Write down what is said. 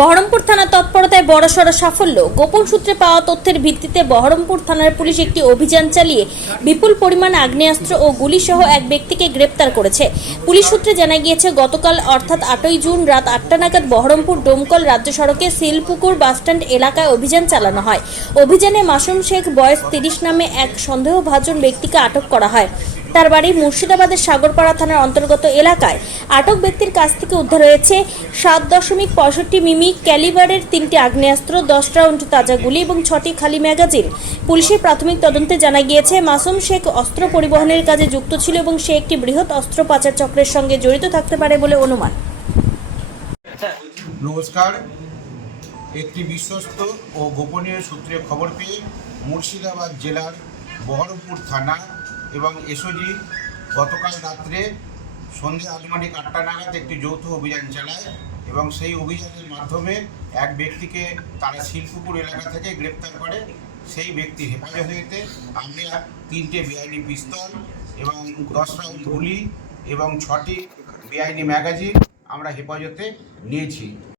বহরমপুর থানার তৎপরতায় বড়সড় সাফল্য। গোপন সূত্রে পাওয়া তথ্যের ভিত্তিতে বহরমপুর থানার পুলিশ একটি অভিযান চালিয়ে বিপুল পরিমাণ আগ্নেয়াস্ত্র ও গুলিসহ এক ব্যক্তিকে গ্রেপ্তার করেছে। পুলিশ সূত্রে জানা গিয়েছে, গতকাল অর্থাৎ আটই জুন রাত আটটা নাগাদ বহরমপুর ডোমকল রাজ্য সড়কে সিলপুকুর বাসস্ট্যান্ড এলাকায় অভিযান চালানো হয়। অভিযানে মাসুম শেখ বয়স তিরিশ নামে এক সন্দেহভাজন ব্যক্তিকে আটক করা হয়। তার বাড়ি মুর্শিদাবাদের সাগরপাড়া থানার অন্তর্গত এলাকায়। আটক ব্যক্তির কাছ থেকে উদ্ধার হয়েছে সাত দশমিক পঁয়ষট্টি মিমি ক্যালিবারের তিনটি আগ্নেয়াস্ত্র, দশ রাউন্ড তাজা গুলি এবং ছটি খালি ম্যাগাজিন। পুলিশের প্রাথমিক তদন্তে জানা গিয়েছে, মাসুম শেখ অস্ত্র পরিবহনের কাজে যুক্ত ছিল এবং সে একটি বৃহৎ অস্ত্র পাচার চক্রের সঙ্গে জড়িত থাকতে পারে বলে অনুমান। নমস্কার। একটি বিশ্বস্ত ও গোপনীয় সূত্রে খবর পেয়ে মুর্শিদাবাদ জেলার বহরমপুর থানা এবং এসওজি গতকাল রাত্রে সন্ধ্যে আনুমানিক আটটা নাগাদ একটি যৌথ অভিযান চালায় এবং সেই অভিযানের মাধ্যমে এক ব্যক্তিকে তারা শিলপুকুর এলাকা থেকে গ্রেপ্তার করে। সেই ব্যক্তির হেফাজতে আমরা তিনটে বেআইনি পিস্তল এবং দশ রাউন্ড গুলি এবং ছটি বেআইনি ম্যাগাজিন আমরা হেফাজতে নিয়েছি।